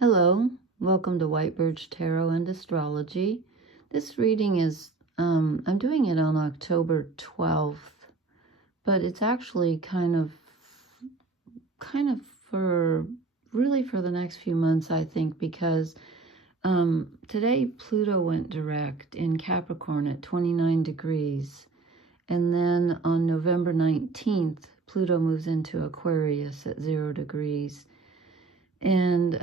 Hello, welcome to White Birch Tarot and Astrology. This reading is, I'm doing it on October 12th, but it's actually kind of really for the next few months, I think, because today Pluto went direct in Capricorn at 29 degrees. And then on November 19th, Pluto moves into Aquarius at 0 degrees. And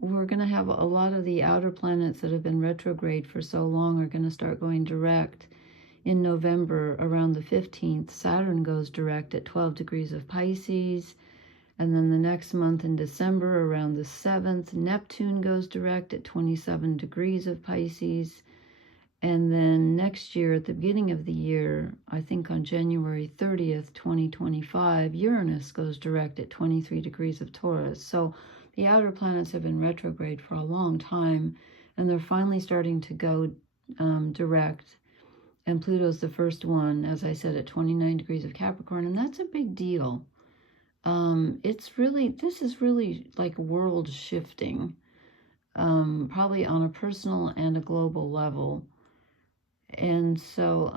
we're going to have a lot of the outer planets that have been retrograde for so long are going to start going direct in November around the 15th. Saturn goes direct at 12 degrees of Pisces. And then the next month in December around the 7th, Neptune goes direct at 27 degrees of Pisces. And then next year, at the beginning of the year, I think on January 30th, 2025, Uranus goes direct at 23 degrees of Taurus. So the outer planets have been retrograde for a long time, and they're finally starting to go direct. And Pluto's the first one, as I said, at 29 degrees of Capricorn, and that's a big deal. This is really like world shifting, probably on a personal and a global level. And so,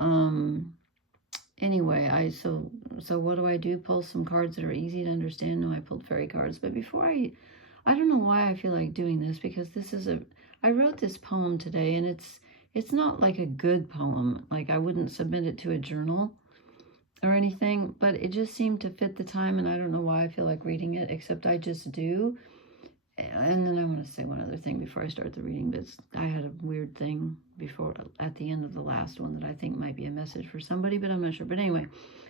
anyway, so what do? Pull some cards that are easy to understand? No, I pulled fairy cards. But before I don't know why I feel like doing this, because I wrote this poem today, and it's not like a good poem. Like, I wouldn't submit it to a journal or anything, but it just seemed to fit the time, and I don't know why I feel like reading it, except I just do. And then I want to say one other thing before I start the reading, but I had a weird thing at the end of the last one that I think might be a message for somebody, but I'm not sure. But anyway,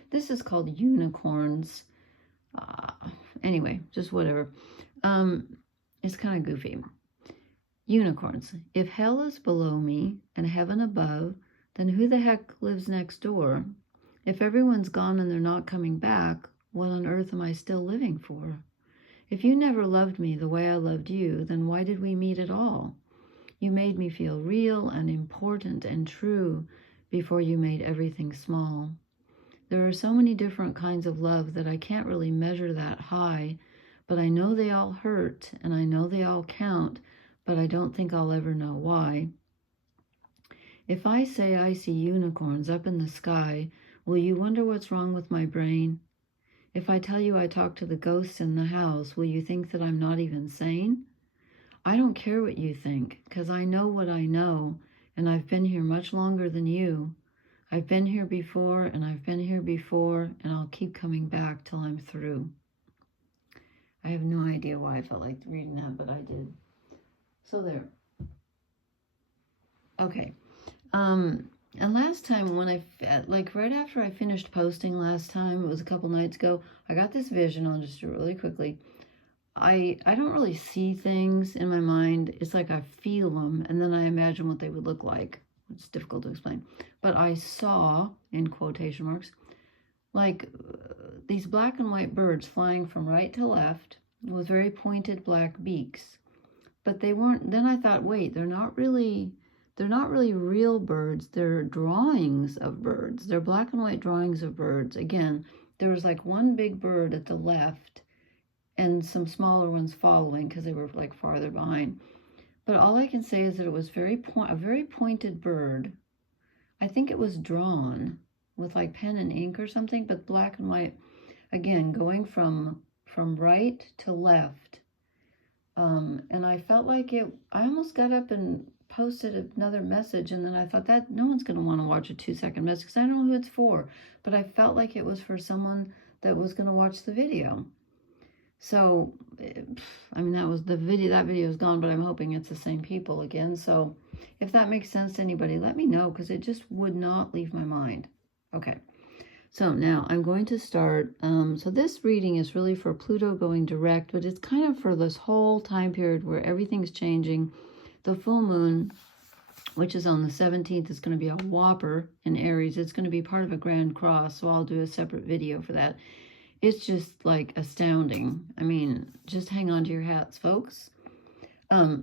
this is called Unicorns. Anyway, just whatever. It's kind of goofy. Unicorns. If hell is below me and heaven above, then who the heck lives next door? If everyone's gone and they're not coming back, what on earth am I still living for? If you never loved me the way I loved you, then why did we meet at all? You made me feel real and important and true before you made everything small. There are so many different kinds of love that I can't really measure that high, but I know they all hurt and I know they all count, but I don't think I'll ever know why. If I say I see unicorns up in the sky, will you wonder what's wrong with my brain? If I tell you I talk to the ghosts in the house, will you think that I'm not even sane? I don't care what you think, because I know what I know, and I've been here much longer than you. I've been here before, and I've been here before, and I'll keep coming back till I'm through. I have no idea why I felt like reading that, but I did. So there. Okay. And last time when right after I finished posting last time, it was a couple nights ago, I got this vision. I'll just do it really quickly. I don't really see things in my mind. It's like I feel them, and then I imagine what they would look like. It's difficult to explain. But I saw, in quotation marks, like these black and white birds flying from right to left with very pointed black beaks. But they weren't, then I thought, wait, they're not really real birds. They're drawings of birds. They're black and white drawings of birds. Again, there was like one big bird at the left and some smaller ones following because they were like farther behind. But all I can say is that it was a very pointed bird. I think it was drawn with like pen and ink or something, but black and white, again, going from right to left. And I felt like I almost got up and posted another message, and then I thought that no one's going to want to watch a 2-second message because I don't know who it's for, but I felt like it was for someone that was going to watch the video. So, I mean, that video is gone, but I'm hoping it's the same people again. So if that makes sense to anybody, let me know, because it just would not leave my mind. Okay. So now I'm going to start. So this reading is really for Pluto going direct, but it's kind of for this whole time period where everything's changing. The full moon, which is on the 17th, is going to be a whopper in Aries. It's going to be part of a grand cross, so I'll do a separate video for that. It's just like astounding. I mean, just hang on to your hats, folks.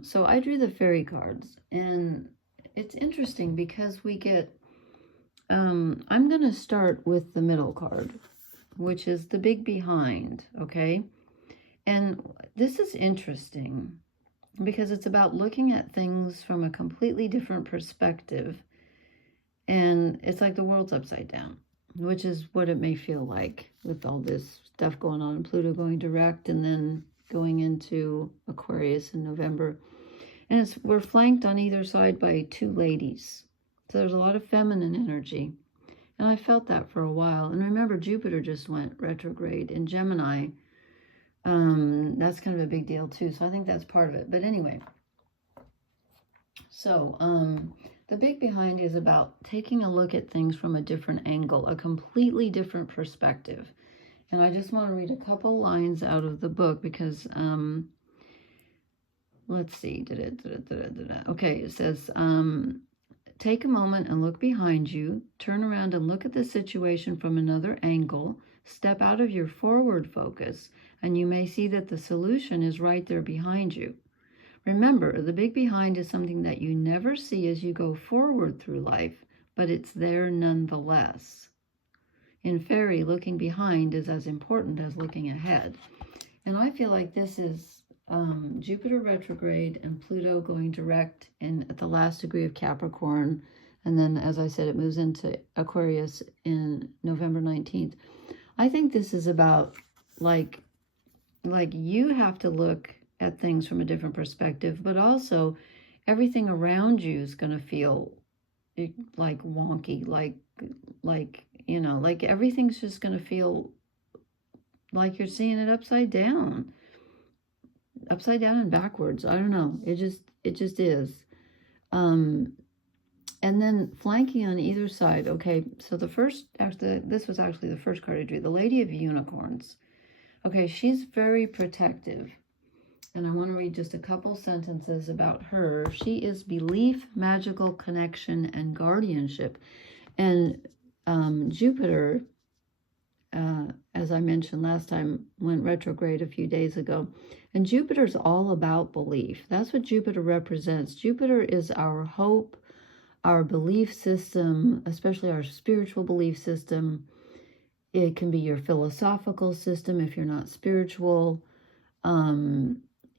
So I drew the fairy cards, and it's interesting because we get, I'm going to start with the middle card, which is the big behind, okay? And this is interesting because it's about looking at things from a completely different perspective. And it's like the world's upside down, which is what it may feel like with all this stuff going on, Pluto going direct and then going into Aquarius in November. And we're flanked on either side by two ladies. So there's a lot of feminine energy. And I felt that for a while. And remember, Jupiter just went retrograde in Gemini. That's kind of a big deal too. So I think that's part of it. But anyway, so the big behind is about taking a look at things from a different angle, a completely different perspective. And I just want to read a couple lines out of the book because, let's see. Okay, it says, take a moment and look behind you. Turn around and look at the situation from another angle. Step out of your forward focus, and you may see that the solution is right there behind you. Remember, the big behind is something that you never see as you go forward through life, but it's there nonetheless. In fairy, looking behind is as important as looking ahead. And I feel like this is Jupiter retrograde and Pluto going direct at the last degree of Capricorn. And then, as I said, it moves into Aquarius in November 19th. I think this is about like you have to look at things from a different perspective, but also everything around you is going to feel like wonky, like everything's just going to feel like you're seeing it upside down and backwards. I don't know. It just is. And then flanking on either side. Okay, so this was actually the first card I drew, the Lady of Unicorns. Okay, she's very protective. And I want to read just a couple sentences about her. She is belief, magical connection, and guardianship. And Jupiter, as I mentioned last time, went retrograde a few days ago. And Jupiter's all about belief. That's what Jupiter represents. Jupiter is our hope, our belief system, especially our spiritual belief system. It can be your philosophical system if you're not spiritual.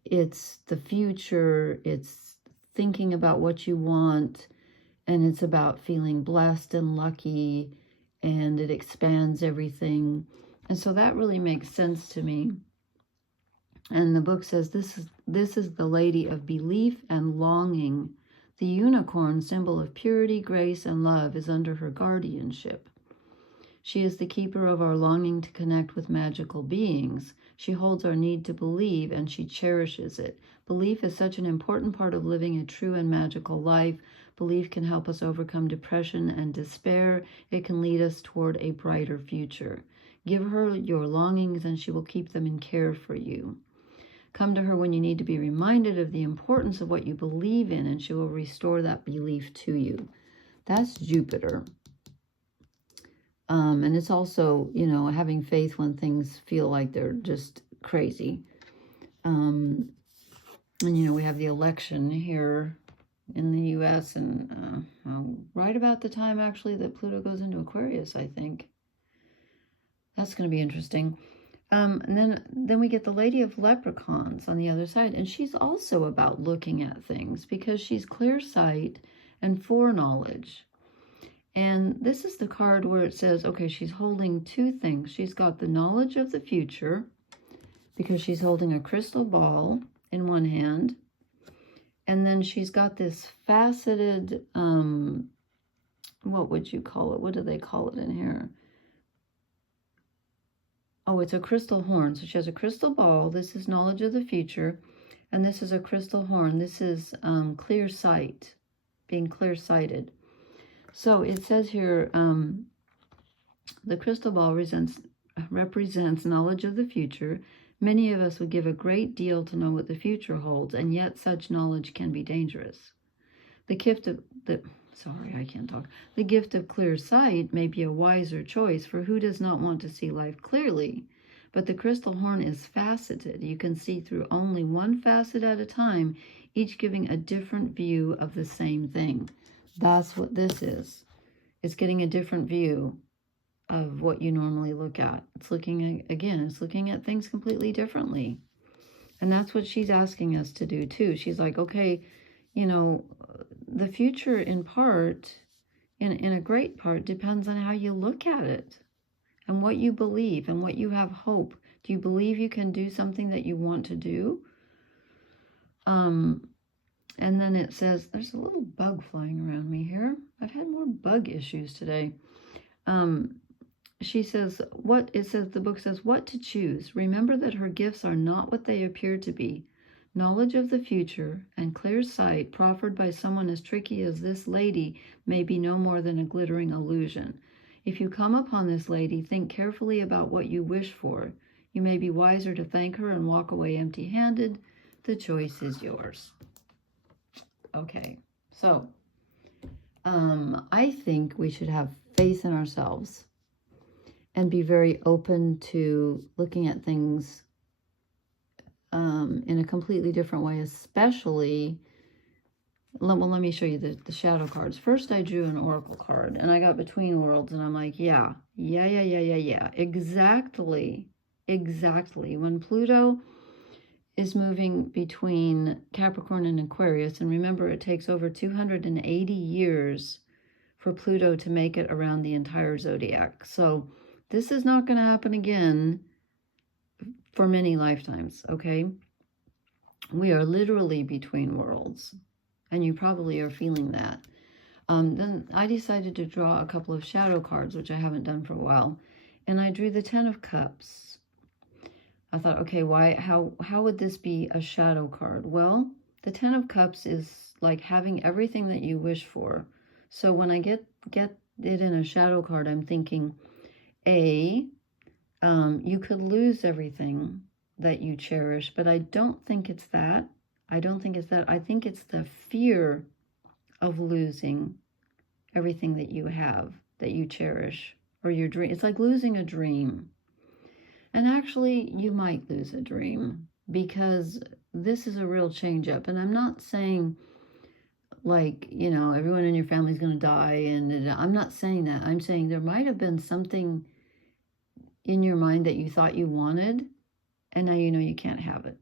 It's the future. It's thinking about what you want. And it's about feeling blessed and lucky. And it expands everything. And so that really makes sense to me. And the book says this is the Lady of Belief and Longing. The unicorn, symbol of purity, grace, and love, is under her guardianship. She is the keeper of our longing to connect with magical beings. She holds our need to believe, and she cherishes it. Belief is such an important part of living a true and magical life. Belief can help us overcome depression and despair. It can lead us toward a brighter future. Give her your longings, and she will keep them in care for you. Come to her when you need to be reminded of the importance of what you believe in, and she will restore that belief to you. That's Jupiter. And it's also, having faith when things feel like they're just crazy. And, we have the election here in the U.S. and right about the time, actually, that Pluto goes into Aquarius, I think. That's going to be interesting. And then we get the Lady of Leprechauns on the other side. And she's also about looking at things because she's clear sight and foreknowledge. And this is the card where it says, okay, she's holding two things. She's got the knowledge of the future because she's holding a crystal ball in one hand. And then she's got this faceted, what would you call it? What do they call it in here? Oh, it's a crystal horn. So she has a crystal ball. This is knowledge of the future. And this is a crystal horn. This is clear sight, being clear-sighted. So it says here, the crystal ball represents knowledge of the future. Many of us would give a great deal to know what the future holds, and yet such knowledge can be dangerous. The gift of clear sight may be a wiser choice, for who does not want to see life clearly? But the crystal horn is faceted. You can see through only one facet at a time, each giving a different view of the same thing. That's what this is. It's getting a different view of what you normally look at. It's looking at things completely differently. And that's what she's asking us to do too. She's like, okay, you know, the future in part, in a great part, depends on how you look at it and what you believe and what you have hope. Do you believe you can do something that you want to do? And then it says, there's a little bug flying around me here. I've had more bug issues today. She says, the book says, what to choose. Remember that her gifts are not what they appear to be. Knowledge of the future and clear sight proffered by someone as tricky as this lady may be no more than a glittering illusion. If you come upon this lady, think carefully about what you wish for. You may be wiser to thank her and walk away empty-handed. The choice is yours. Okay, so I think we should have faith in ourselves and be very open to looking at things in a completely different way, especially, let me show you the shadow cards. First, I drew an oracle card, and I got between worlds, and I'm like, yeah, exactly. When Pluto is moving between Capricorn and Aquarius, and remember, it takes over 280 years for Pluto to make it around the entire zodiac. So this is not going to happen again for many lifetimes, okay? We are literally between worlds, and you probably are feeling that. Then I decided to draw a couple of shadow cards, which I haven't done for a while, and I drew the 10 of Cups. I thought, okay, how would this be a shadow card? Well, the 10 of Cups is like having everything that you wish for. So when I get it in a shadow card, I'm thinking, you could lose everything that you cherish, but I don't think it's that. I think it's the fear of losing everything that you have, that you cherish, or your dream. It's like losing a dream. And actually, you might lose a dream, because this is a real change up. And I'm not saying, like, you know, everyone in your family is going to die. And I'm not saying that. I'm saying there might have been something in your mind that you thought you wanted, and now you know you can't have it.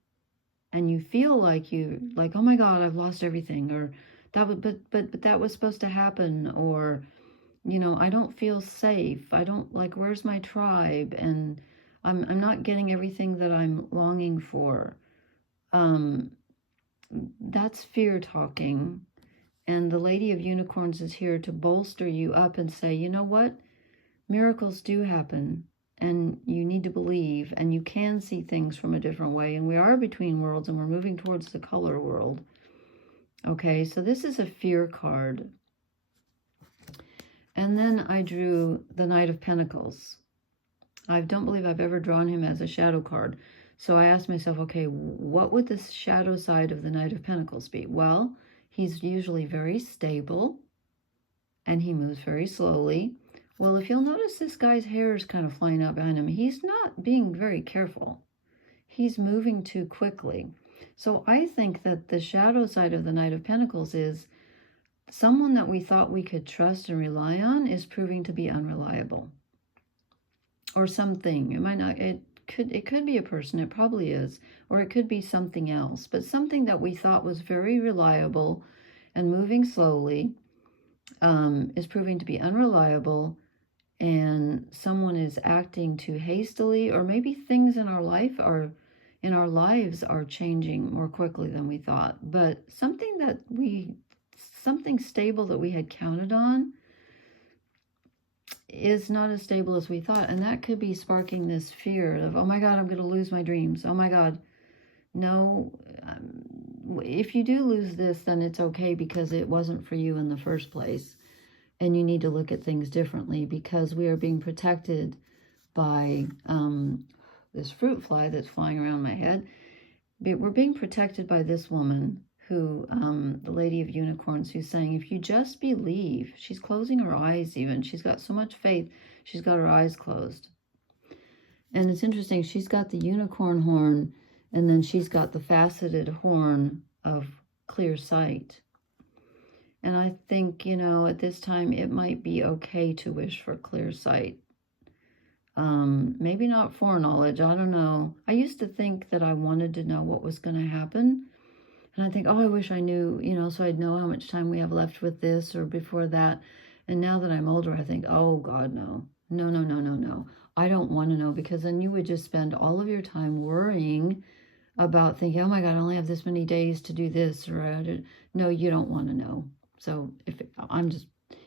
And you feel like oh my God, I've lost everything. Or but that was supposed to happen. Or, you know, I don't feel safe. I don't, like, where's my tribe? And I'm not getting everything that I'm longing for. That's fear talking. And the Lady of Unicorns is here to bolster you up and say, you know what? Miracles do happen, and you need to believe, and you can see things from a different way. And we are between worlds, and we're moving towards the color world. Okay, so this is a fear card. And then I drew the Knight of Pentacles. I don't believe I've ever drawn him as a shadow card. So I asked myself, okay, what would the shadow side of the Knight of Pentacles be? Well, he's usually very stable, and he moves very slowly. Well, if you'll notice, this guy's hair is kind of flying out behind him. He's not being very careful. He's moving too quickly. So I think that the shadow side of the Knight of Pentacles is someone that we thought we could trust and rely on is proving to be unreliable. Or something. It might not, it could be a person, it probably is, or it could be something else, but something that we thought was very reliable and moving slowly is proving to be unreliable, and someone is acting too hastily, or maybe things in our lives are changing more quickly than we thought. But something stable that we had counted on is not as stable as we thought. And that could be sparking this fear of, oh my God, I'm going to lose my dreams. Oh my God. No, if you do lose this, then it's okay, because it wasn't for you in the first place. And you need to look at things differently, because we are being protected by this fruit fly that's flying around my head. We're being protected by this woman who, the Lady of Unicorns, who's saying, if you just believe. She's closing her eyes even. She's got so much faith, she's got her eyes closed. And it's interesting, she's got the unicorn horn, and then she's got the faceted horn of clear sight. And I think, you know, at this time, it might be okay to wish for clear sight. Maybe not foreknowledge. I don't know. I used to think that I wanted to know what was going to happen. And I think, oh, I wish I knew, so I'd know how much time we have left with this or before that. And now that I'm older, I think, oh, God, no. No, no, no, no, no. I don't want to know, because then you would just spend all of your time worrying about thinking, oh, my God, I only have this many days to do this. Or no, you don't want to know. So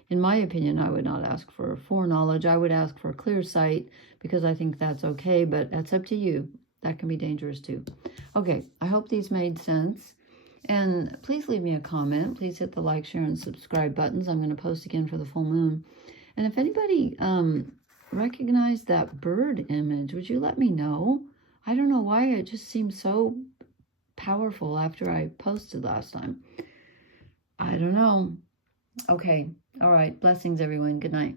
in my opinion, I would not ask for foreknowledge. I would ask for clear sight, because I think that's okay, but that's up to you. That can be dangerous too. Okay, I hope these made sense. And please leave me a comment. Please hit the like, share, and subscribe buttons. I'm going to post again for the full moon. And if anybody recognized that bird image, would you let me know? I don't know why it just seemed so powerful after I posted last time. I don't know. Okay. All right. Blessings, everyone. Good night.